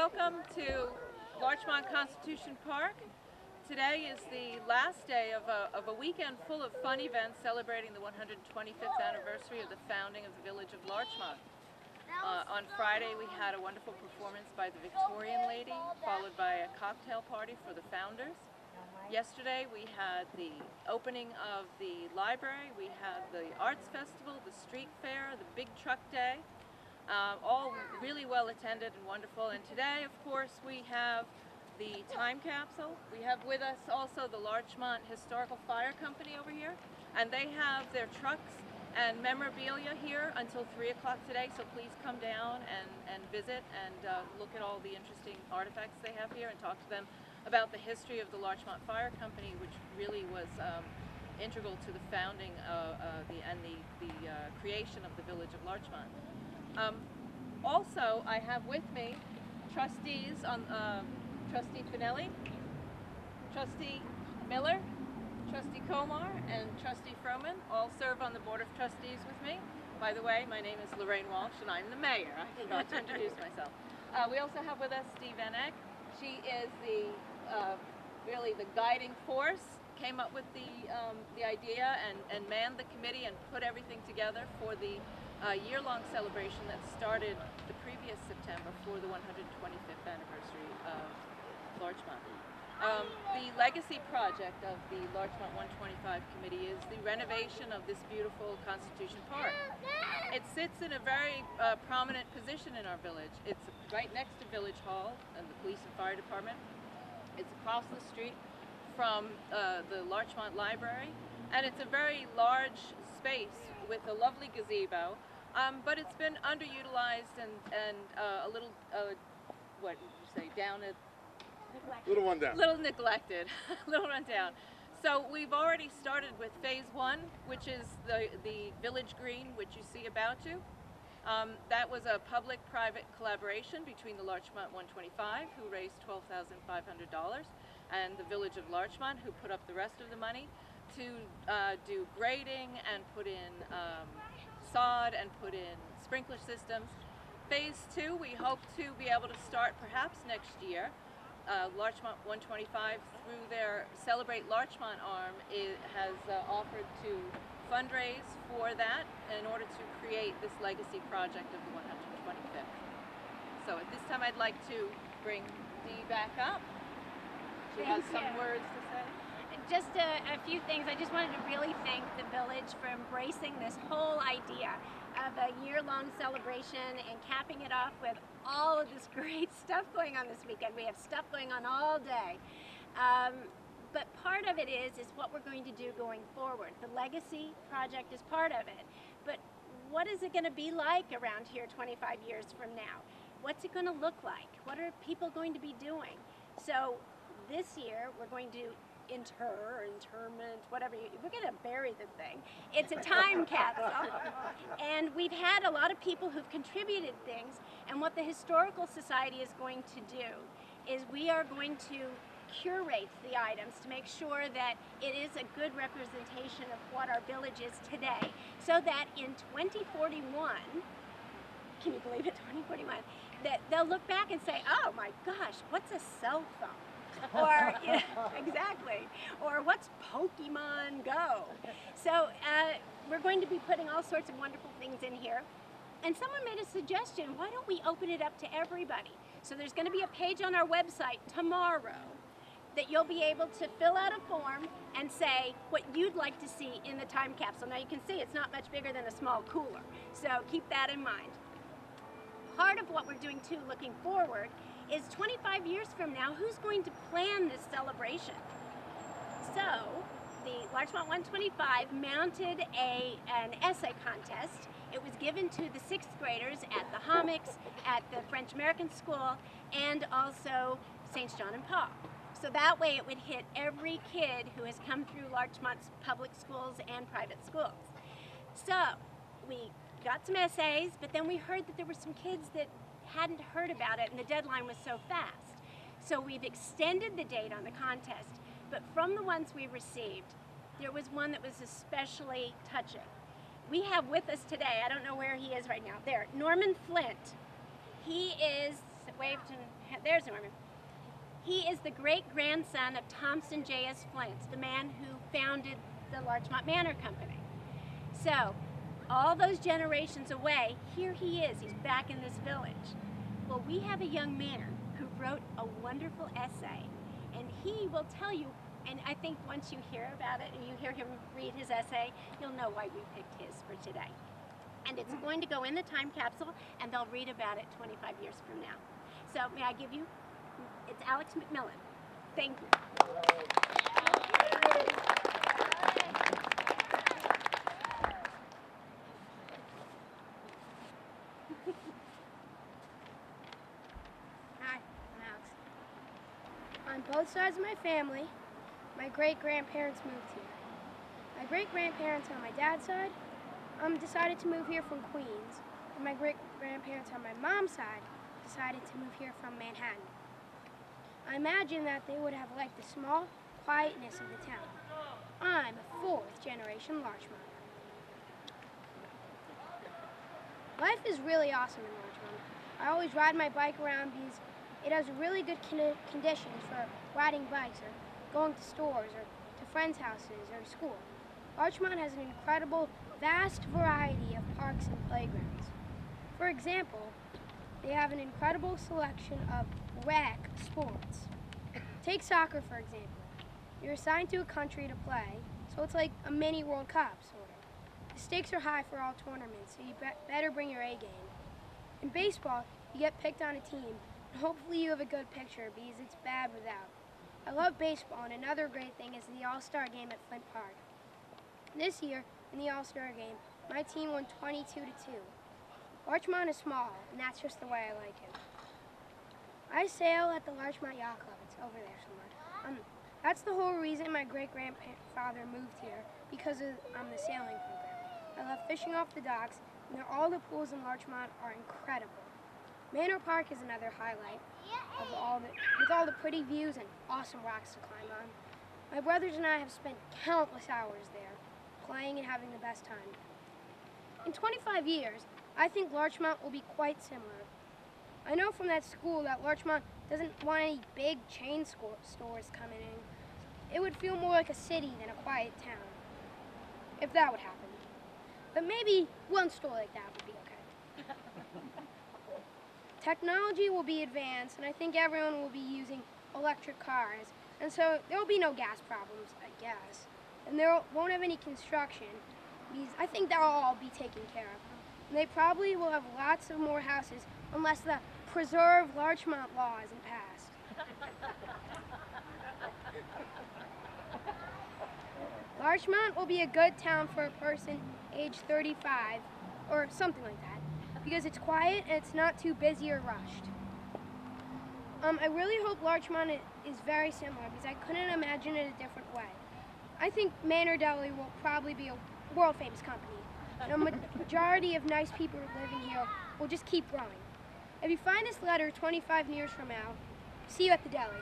Welcome to Larchmont Constitution Park. Today is the last day of a weekend full of fun events celebrating the 125th anniversary of the founding of the village of Larchmont. On Friday we had a wonderful performance by the Victorian Lady, followed by a cocktail party for the founders. Yesterday we had the opening of the library, we had the arts festival, the street fair, the big truck day, all really well attended and wonderful. And today, of course, we have the time capsule. We have with us also the Larchmont Historical Fire Company over here, and they have their trucks and memorabilia here until 3 o'clock today, so please come down and visit and look at all the interesting artifacts they have here and talk to them about the history of the Larchmont Fire Company, which really was integral to the founding and the creation of the village of Larchmont. Also, I have with me trustees on Trustee Finelli, Trustee Miller, Trustee Komar, and Trustee Froman all serve on the Board of Trustees with me. By the way, my name is Lorraine Walsh and I'm the mayor. I forgot to introduce myself. We also have with us Steve Van Eck. She is really the guiding force, came up with the idea and manned the committee and put everything together for the year-long celebration that started the previous September for the 125th anniversary of Larchmont. The legacy project of the Larchmont 125 committee is the renovation of this beautiful Constitution Park. It sits in a very prominent position in our village. It's right next to Village Hall and the police and fire department. It's across the street from the Larchmont Library, and it's a very large space with a lovely gazebo, but it's been underutilized and a little, what would you say, down at... Little one down. Little neglected, little run down. So we've already started with phase one, which is the village green, which you see about you. That was a public-private collaboration between the Larchmont 125, who raised $12,500, and the village of Larchmont, who put up the rest of the money to do grading and put in sod and put in sprinkler systems. Phase two, we hope to be able to start perhaps next year. Larchmont 125, through their Celebrate Larchmont arm, has offered to fundraise for that in order to create this legacy project of the 125th. So at this time I'd like to bring Dee back up. She has some words to say. Just a few things. I just wanted to really thank the village for embracing this whole idea of a year-long celebration and capping it off with all of this great stuff going on this weekend. We have stuff going on all day. But part of it is what we're going to do going forward. The legacy project is part of it. But what is it going to be like around here 25 years from now? What's it going to look like? What are people going to be doing? So this year we're going to interment, whatever, we're going to bury the thing. It's a time capsule. And we've had a lot of people who've contributed things, and what the Historical Society is going to do is we are going to curate the items to make sure that it is a good representation of what our village is today, so that in 2041, can you believe it, 2041, that they'll look back and say, oh my gosh, what's a cell phone? Or, exactly, or what's Pokemon Go? So we're going to be putting all sorts of wonderful things in here. And someone made a suggestion, why don't we open it up to everybody? So there's going to be a page on our website tomorrow that you'll be able to fill out a form and say what you'd like to see in the time capsule. Now you can see it's not much bigger than a small cooler, so keep that in mind. Part of what we're doing too, looking forward, is 25 years from now, who's going to plan this celebration? So, the Larchmont 125 mounted an essay contest. It was given to the 6th graders at the Homics, at the French American School, and also St. John and Paul. So that way it would hit every kid who has come through Larchmont's public schools and private schools. So, we got some essays, but then we heard that there were some kids that hadn't heard about it and the deadline was so fast. So we've extended the date on the contest, but from the ones we received, there was one that was especially touching. We have with us today, I don't know where he is right now, there, Norman Flint. He is wave to, there's Norman. He is the great-grandson of Thompson J.S. Flint, the man who founded the Larchmont Manor Company. So, all those generations away, here he is. He's back in this village. Well, we have a young man who wrote a wonderful essay, and he will tell you, and I think once you hear about it and you hear him read his essay, you'll know why we picked his for today. And it's going to go in the time capsule, and they'll read about it 25 years from now. So, may I give you? It's Alex McMillan. Thank you. Hi, I'm Alex. On both sides of my family, my great-grandparents moved here. My great-grandparents on my dad's side decided to move here from Queens, and my great-grandparents on my mom's side decided to move here from Manhattan. I imagine that they would have liked the small quietness of the town. I'm a fourth-generation Larchmont. Life is really awesome in Larchmont. I always ride my bike around because it has really good conditions for riding bikes or going to stores or to friends' houses or school. Larchmont has an incredible, vast variety of parks and playgrounds. For example, they have an incredible selection of rec sports. Take soccer, for example. You're assigned to a country to play, so it's like a mini World Cup, sort of. The stakes are high for all tournaments, so you better bring your A game. In baseball, you get picked on a team, and hopefully you have a good picture because it's bad without. I love baseball, and another great thing is the All-Star game at Flint Park. This year, in the All-Star game, my team won 22-2. Larchmont is small, and that's just the way I like it. I sail at the Larchmont Yacht Club. It's over there somewhere. That's the whole reason my great-grandfather moved here, because of the sailing program. I love fishing off the docks, and all the pools in Larchmont are incredible. Manor Park is another highlight with all the pretty views and awesome rocks to climb on. My brothers and I have spent countless hours there, playing and having the best time. In 25 years, I think Larchmont will be quite similar. I know from that school that Larchmont doesn't want any big chain stores coming in. It would feel more like a city than a quiet town, if that would happen. But maybe one store like that would be okay. Technology will be advanced, and I think everyone will be using electric cars, and so there will be no gas problems, I guess. And there won't have any construction, because I think that will all be taken care of. And they probably will have lots of more houses unless the Preserve Larchmont law isn't passed. Larchmont will be a good town for a person age 35 or something like that, because it's quiet and it's not too busy or rushed. I really hope Larchmont is very similar, because I couldn't imagine it a different way. I think Manor Deli will probably be a world-famous company, and a majority of nice people living here will just keep growing. If you find this letter 25 years from now, see you at the deli.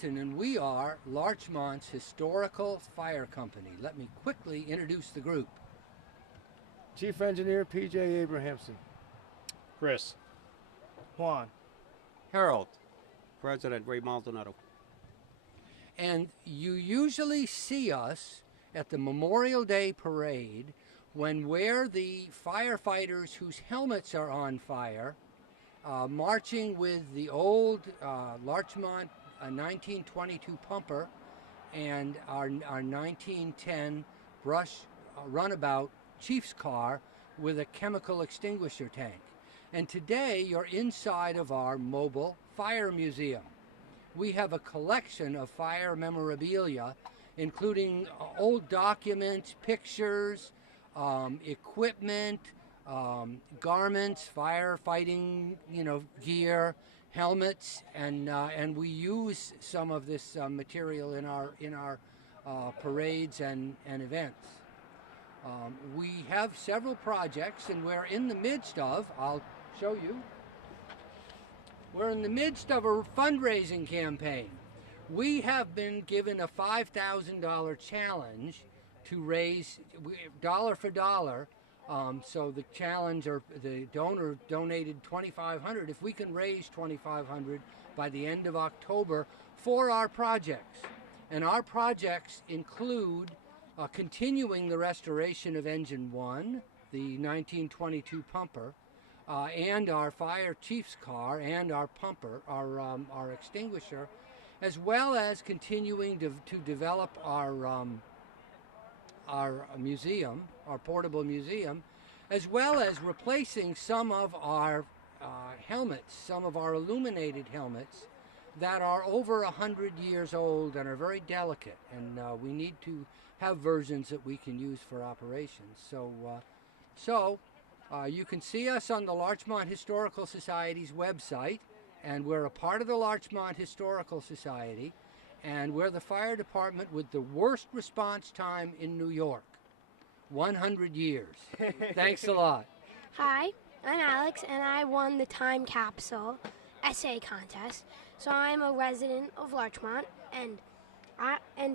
And we are Larchmont's Historical Fire Company. Let me quickly introduce the group. Chief Engineer P.J. Abrahamson. Chris. Juan. Harold. President Ray Maldonado. And you usually see us at the Memorial Day Parade when we're the firefighters whose helmets are on fire, marching with the old Larchmont 1922 pumper and our 1910 brush runabout chief's car with a chemical extinguisher tank. And today you're inside of our Mobil Fire Museum. We have a collection of fire memorabilia, including old documents, pictures, equipment, garments, firefighting, gear, helmets, and we use some of this material in our parades and events. We have several projects, and we're in the midst of, I'll show you, we're in the midst of a fundraising campaign. We have been given a $5,000 challenge to raise dollar for dollar. So the challenge, or the donor donated $2,500. If we can raise $2,500 by the end of October for our projects, and our projects include continuing the restoration of Engine 1, the 1922 pumper, and our fire chief's car, and our pumper, our extinguisher, as well as continuing to develop our museum, our portable museum, as well as replacing some of our helmets, some of our illuminated helmets that are over 100 years old and are very delicate, and we need to have versions that we can use for operations. So you can see us on the Larchmont Historical Society's website, and we're a part of the Larchmont Historical Society, and we're the fire department with the worst response time in New York. 100 years. Thanks a lot. Hi, I'm Alex, and I won the Time Capsule essay contest. So I'm a resident of Larchmont, and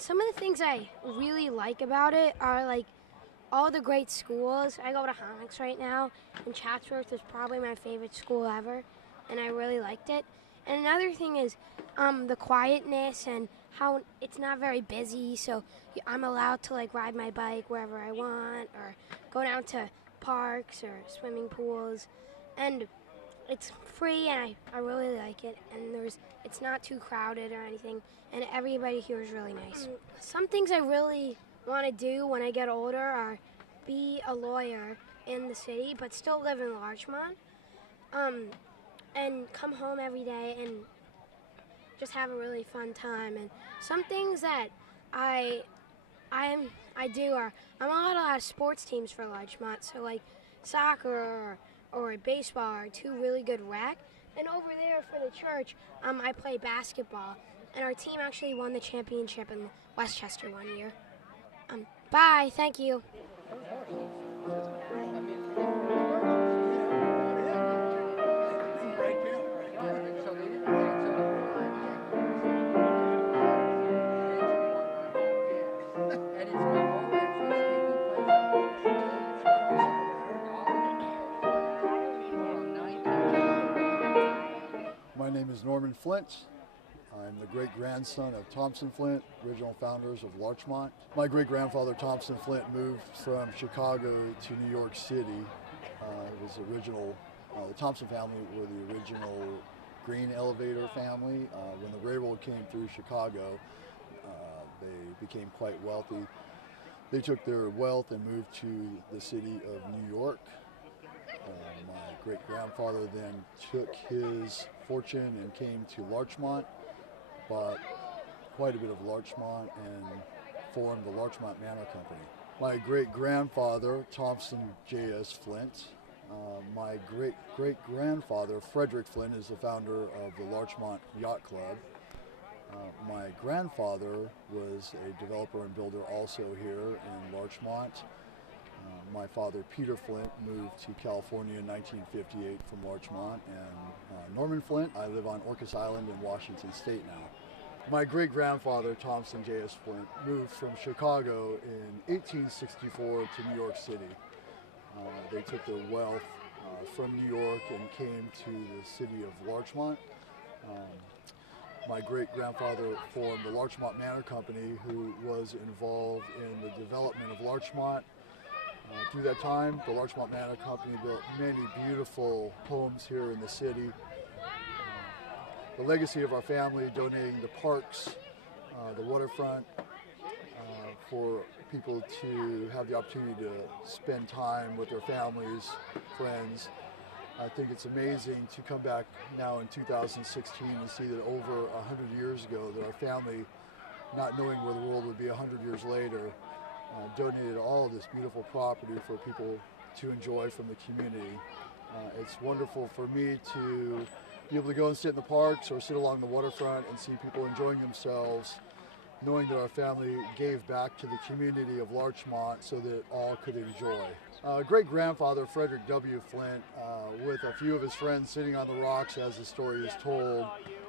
some of the things I really like about it are like all the great schools. I go to Honix right now, and Chatsworth is probably my favorite school ever, and I really liked it. And another thing is the quietness and how it's not very busy, so I'm allowed to like ride my bike wherever I want or go down to parks or swimming pools, and it's free, and I really like it, and it's not too crowded or anything, and everybody here is really nice. Some things I really want to do when I get older are be a lawyer in the city but still live in Larchmont, and come home every day and just have a really fun time. And some things that I do are I'm on a lot of sports teams for Larchmont, so like soccer or baseball are two really good rec. And over there for the church, I play basketball, and our team actually won the championship in Westchester one year. Bye, thank you. My name is Norman Flint. I'm the great-grandson of Thompson Flint, original founders of Larchmont. My great-grandfather Thompson Flint moved from Chicago to New York City. The Thompson family were the original grain elevator family. When the railroad came through Chicago, they became quite wealthy. They took their wealth and moved to the city of New York. My great-grandfather then took his fortune and came to Larchmont, bought quite a bit of Larchmont, and formed the Larchmont Manor Company. My great-grandfather, Thompson J.S. Flint, my great-great-grandfather, Frederick Flint, is the founder of the Larchmont Yacht Club. My grandfather was a developer and builder also here in Larchmont. My father, Peter Flint, moved to California in 1958 from Larchmont, and Norman Flint, I live on Orcas Island in Washington State now. My great-grandfather, Thompson J.S. Flint, moved from Chicago in 1864 to New York City. They took their wealth from New York and came to the city of Larchmont. My great-grandfather formed the Larchmont Manor Company, who was involved in the development of Larchmont. Through that time, the Larchmont Manor Company built many beautiful homes here in the city. The legacy of our family, donating the parks, the waterfront, for people to have the opportunity to spend time with their families, friends. I think it's amazing to come back now in 2016 and see that over 100 years ago that our family, not knowing where the world would be 100 years later, donated all of this beautiful property for people to enjoy from the community. It's wonderful for me to be able to go and sit in the parks or sit along the waterfront and see people enjoying themselves, knowing that our family gave back to the community of Larchmont so that all could enjoy. Great-grandfather Frederick W. Flint, with a few of his friends sitting on the rocks as the story is told,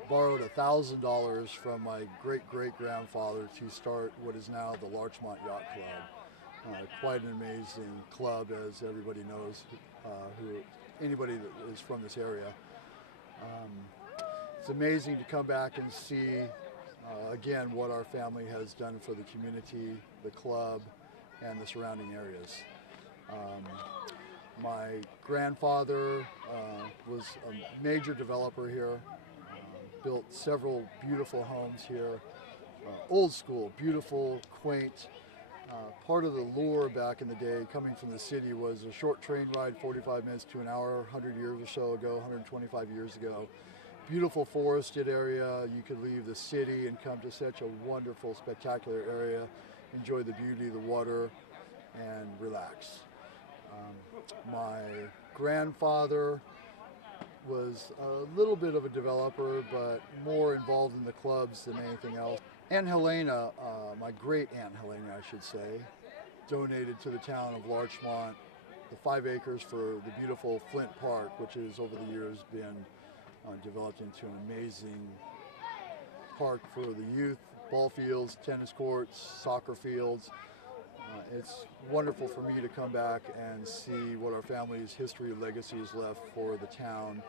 borrowed $1,000 from my great-great-grandfather to start what is now the Larchmont Yacht Club. Quite an amazing club, as everybody knows, anybody that is from this area. It's amazing to come back and see again what our family has done for the community, the club, and the surrounding areas. My grandfather was a major developer here, built several beautiful homes here, old school, beautiful, quaint. Part of the lure back in the day coming from the city was a short train ride, 45 minutes to an hour, 100 years or so ago, 125 years ago. Beautiful forested area. You could leave the city and come to such a wonderful, spectacular area, enjoy the beauty of the water, and relax. My grandfather was a little bit of a developer, but more involved in the clubs than anything else. Aunt Helena, my great Aunt Helena, I should say, donated to the town of Larchmont the 5 acres for the beautiful Flint Park, which has over the years been developed into an amazing park for the youth, ball fields, tennis courts, soccer fields. It's wonderful for me to come back and see what our family's history and legacy has left for the town.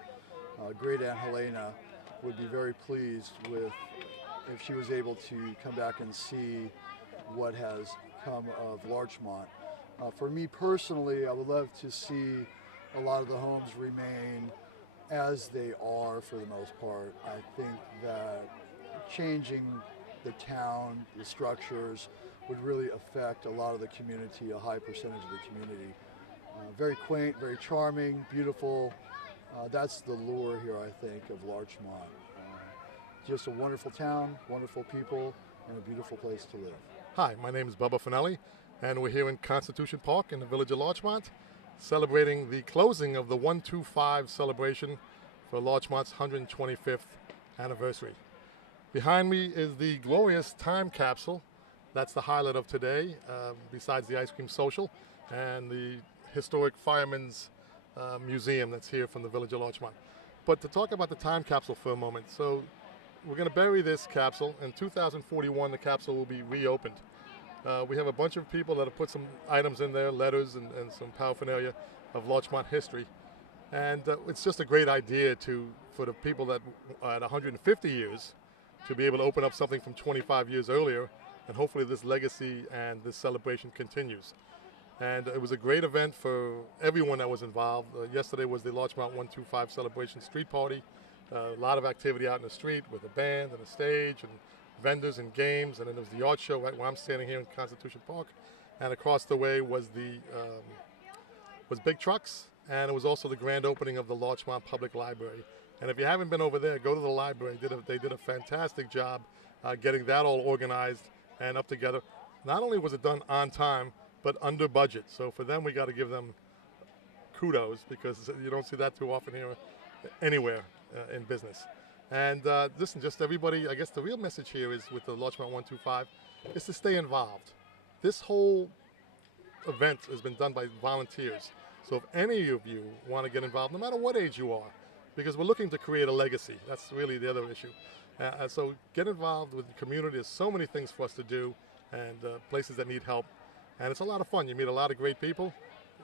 Great Aunt Helena would be very pleased with if she was able to come back and see what has come of Larchmont. For me personally, I would love to see a lot of the homes remain as they are for the most part. I think that changing the town, the structures, would really affect a lot of the community, a high percentage of the community. Very quaint, very charming, beautiful. That's the lure here, I think, of Larchmont. Just a wonderful town, wonderful people, and a beautiful place to live. Hi, my name is Bubba Finelli, and we're here in Constitution Park in the village of Larchmont, celebrating the closing of the 125 celebration for Larchmont's 125th anniversary. Behind me is the glorious time capsule. That's the highlight of today, besides the ice cream social and the historic firemen's museum that's here from the village of Larchmont. But to talk about the time capsule for a moment, so we're going to bury this capsule. In 2041, the capsule will be reopened. We have a bunch of people that have put some items in there, letters and some paraphernalia of Larchmont history. And it's just a great idea for the people that at 150 years to be able to open up something from 25 years earlier, and hopefully this legacy and this celebration continues. And it was a great event for everyone that was involved. Yesterday was the Larchmont 125 celebration street party. A lot of activity out in the street with a band and a stage and vendors and games, and then there was the art show right where I'm standing here in Constitution Park. And across the way was was big trucks, and it was also the grand opening of the Larchmont Public Library. And if you haven't been over there, go to the library. They did a fantastic job getting that all organized and up together. Not only was it done on time, but under budget. So for them, we got to give them kudos, because you don't see that too often here anywhere in business. And listen, just everybody, I guess the real message here is with the Larchmont 125 is to stay involved. This whole event has been done by volunteers. So if any of you want to get involved, no matter what age you are, because we're looking to create a legacy. That's really the other issue. So get involved with the community. There's so many things for us to do, and places that need help. And it's a lot of fun. You meet a lot of great people.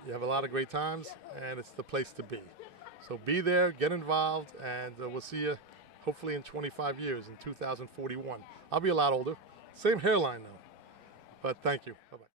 You have a lot of great times, and it's the place to be. So be there, get involved, and we'll see you hopefully in 25 years, in 2041. I'll be a lot older. Same hairline though. But thank you. Bye-bye.